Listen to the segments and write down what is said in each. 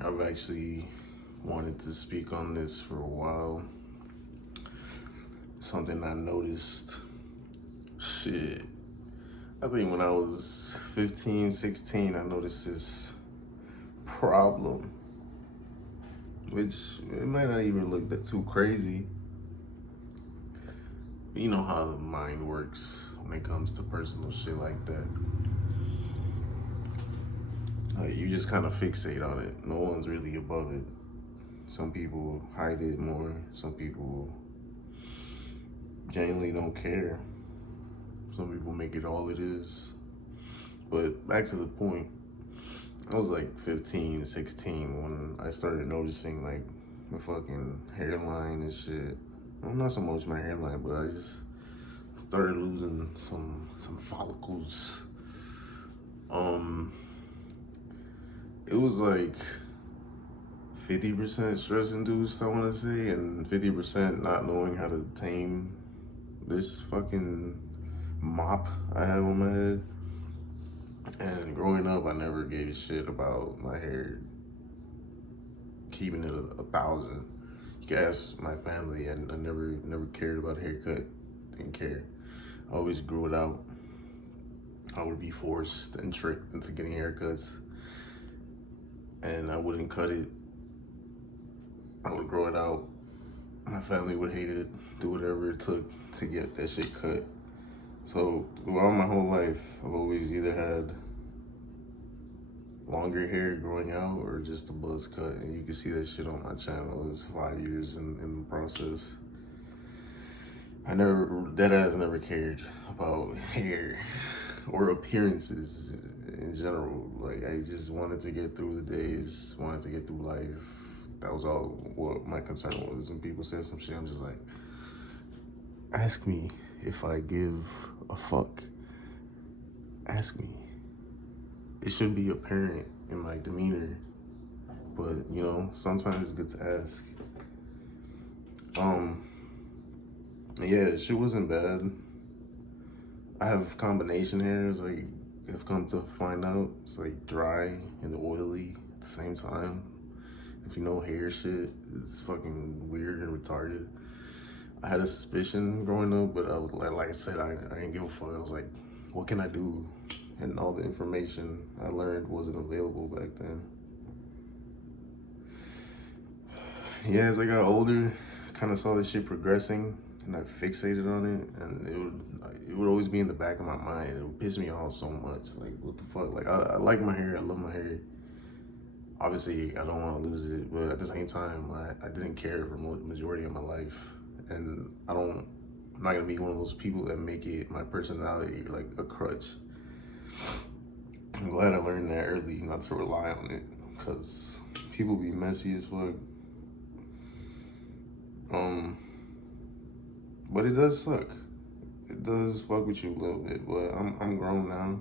I've actually wanted to speak on this for a while. Something I noticed. Shit. I think when I was 15, 16, I noticed this problem, which it might not even look that too crazy. You know how the mind works when it comes to personal shit like that. You just kind of fixate on it. No one's really above it. Some people hide it more. Some people genuinely don't care. Some people make it all it is. But back to the point, I was like 15, 16 when I started noticing like my fucking hairline and shit. Well, not so much my hairline, but I just started losing some follicles. Um, it was like 50% stress induced, I want to say, and 50% not knowing how to tame this fucking mop I have on my head. And growing up, I never gave a shit about my hair, keeping it a thousand. You can ask my family, and I never cared about a haircut. Didn't care. I always grew it out. I would be forced and tricked into getting haircuts, and I wouldn't cut it. I would grow it out. My family would hate it. Do whatever it took to get that shit cut. So throughout my whole life, I've always either had longer hair growing out or just a buzz cut, and you can see that shit on my channel. It's 5 years in the process. I never, that ass never cared about hair or appearances in general. Like, I just wanted to get through the days, wanted to get through life. That was all what my concern was. And people said some shit, I'm just like, ask me if I give a fuck. Ask me. It should be apparent in my demeanor, but you know, sometimes it's good to ask. Um, yeah, shit wasn't bad. I have combination hairs, like I've come to find out. It's like dry and oily at the same time. If you know hair shit, it's fucking weird and retarded. I had a suspicion growing up, but I was like I said, I didn't give a fuck. I was like, what can I do? And all the information I learned wasn't available back then. Yeah, as I got older, I kind of saw this shit progressing, and I fixated on it, and it would always be in the back of my mind. It would piss me off so much. Like, what the fuck? Like, I like my hair. I love my hair. Obviously, I don't want to lose it, but at the same time, I didn't care for majority of my life, and I'm not gonna be one of those people that make it my personality like a crutch. I'm glad I learned that early, not to rely on it, because people be messy as fuck. Um, but it does suck. It does fuck with you a little bit, but I'm grown now.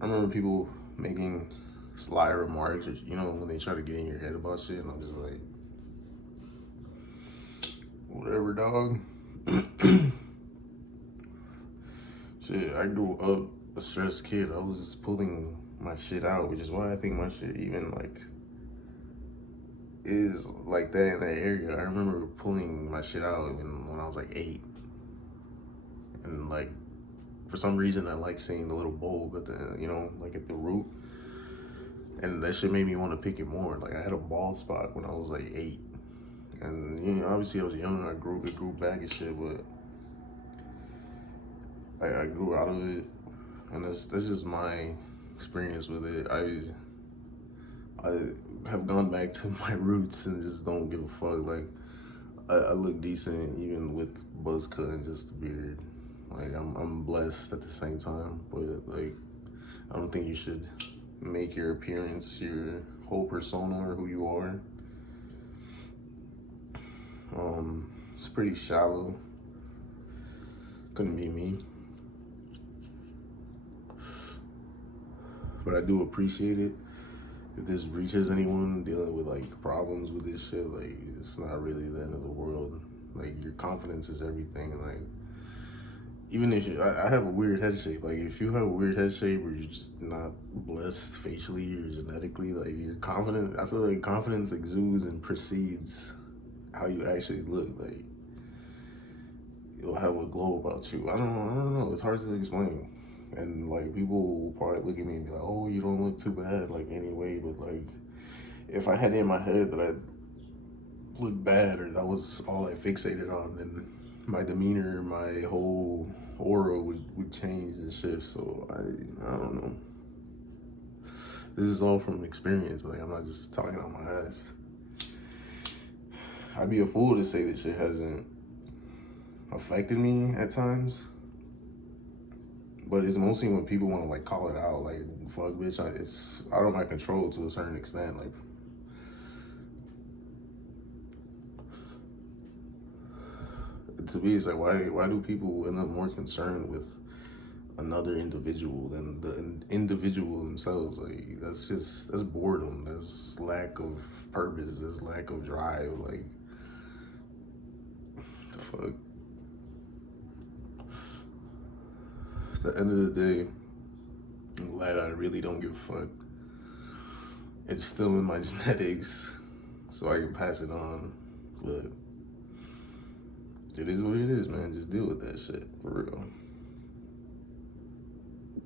I remember people making sly remarks, or, you know, when they try to get in your head about shit, and I'm just like, whatever, dog. Shit, I grew up a stressed kid. I was just pulling my shit out, which is why I think my shit even like is like that in that area. I remember pulling my shit out even when I was like 8, and like for some reason I like seeing the little bulb at the, you know, like at the root, and that shit made me want to pick it more. Like, I had a bald spot when I was like 8, and you know, obviously I was young. It grew back and shit, but I grew out of it, and that's just my experience with it. I have gone back to my roots and just don't give a fuck. Like, I look decent even with buzz cut and just a beard. Like, I'm blessed at the same time, but like, I don't think you should make your appearance your whole persona or who you are. It's pretty shallow. Couldn't be me, but I do appreciate it. If this reaches anyone dealing with like problems with this shit, like, it's not really the end of the world. Like, your confidence is everything. Like, even if I have a weird head shape, like if you have a weird head shape or you're just not blessed facially or genetically, like you're confident. I feel like confidence exudes and precedes how you actually look. Like you'll have a glow about you. I don't know. It's hard to explain. And like people will probably look at me and be like, "Oh, you don't look too bad." Like anyway, but like if I had it in my head that I looked bad or that was all I fixated on, then my demeanor, my whole aura would change and shift. So I don't know. This is all from experience. Like I'm not just talking out my ass. I'd be a fool to say this shit hasn't affected me at times. But it's mostly when people want to like call it out, like fuck bitch. It's out of my control to a certain extent. Like to me, it's like why do people end up more concerned with another individual than the individual themselves? Like that's boredom. That's lack of purpose. That's lack of drive. Like the fuck. At the end of the day, I'm glad I really don't give a fuck. It's still in my genetics, so I can pass it on. But it is what it is, man. Just deal with that shit for real.